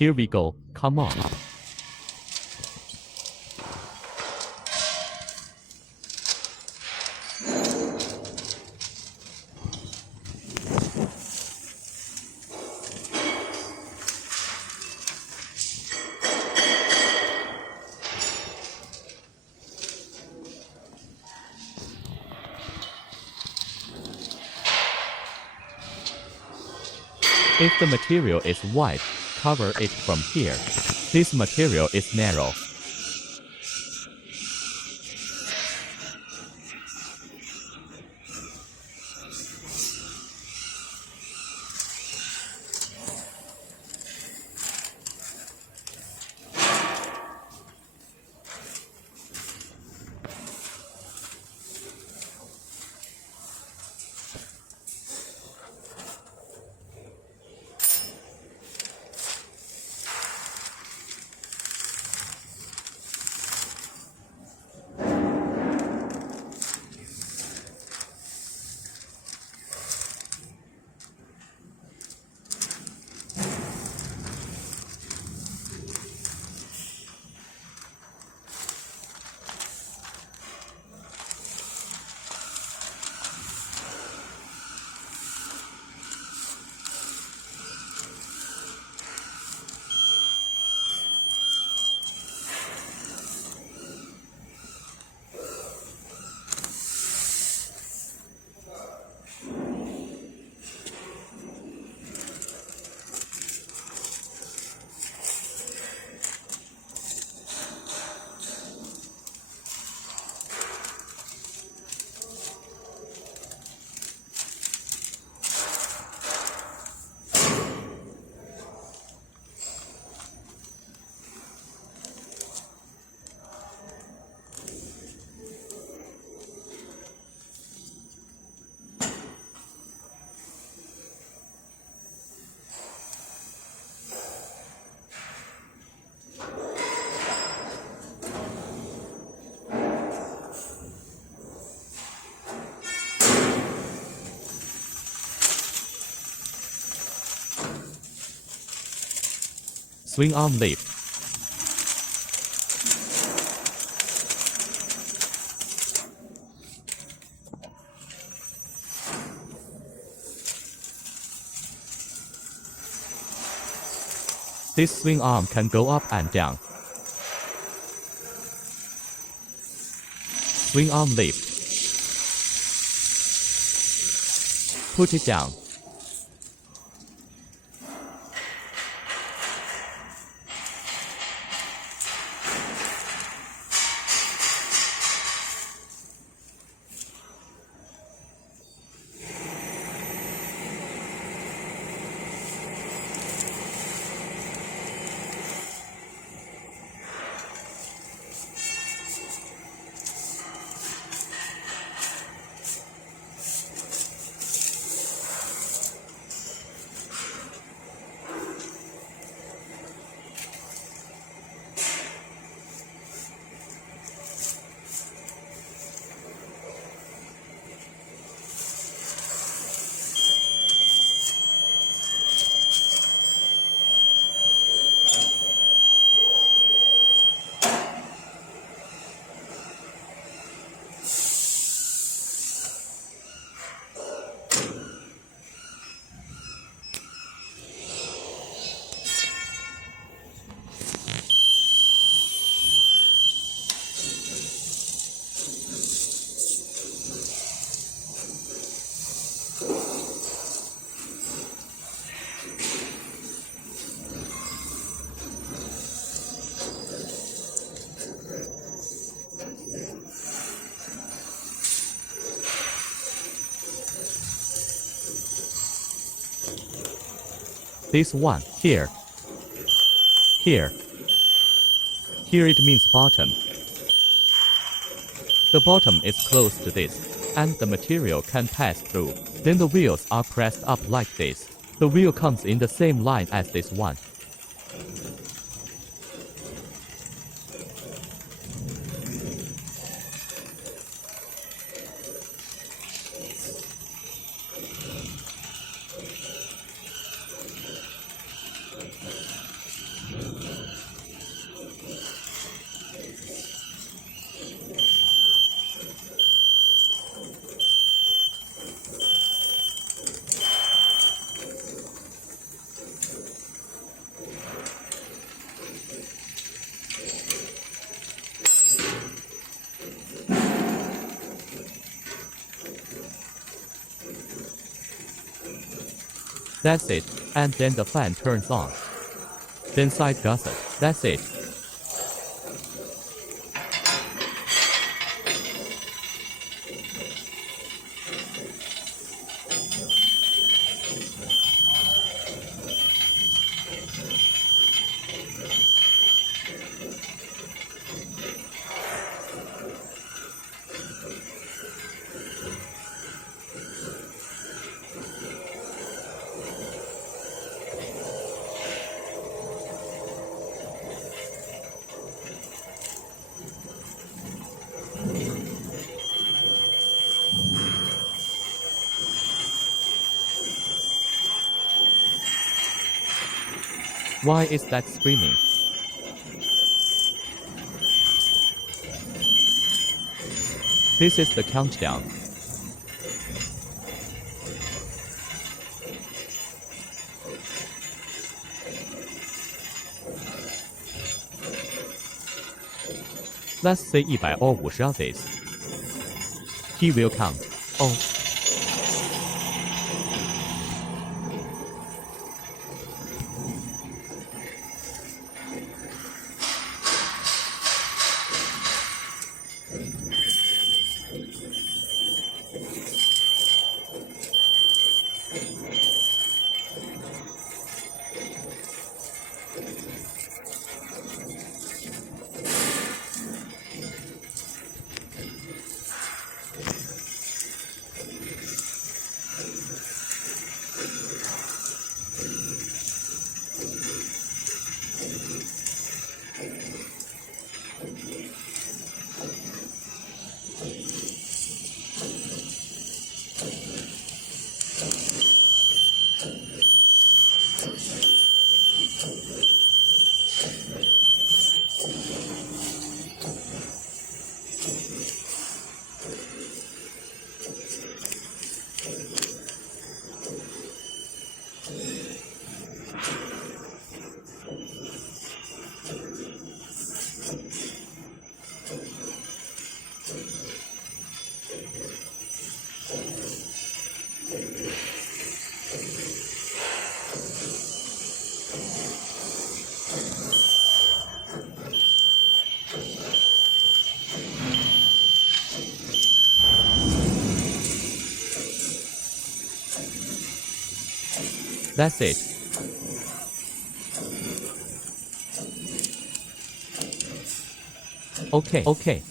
Here we go, come on. If the material is wide, cover it from here. This material is narrow. Swing arm lift. This swing arm can go up and down. Swing arm lift. Put it down. This one, here. Here. Here it means bottom. The bottom is close to this, and the material can pass through. Then the wheels are pressed up like this. The wheel comes in the same line as this one. That's it, and then the fan turns on. Then side gusset, that's it. Why is that screaming? This is the countdown. Let's say 100 or 50 days. He will count. Oh. That's it. Okay.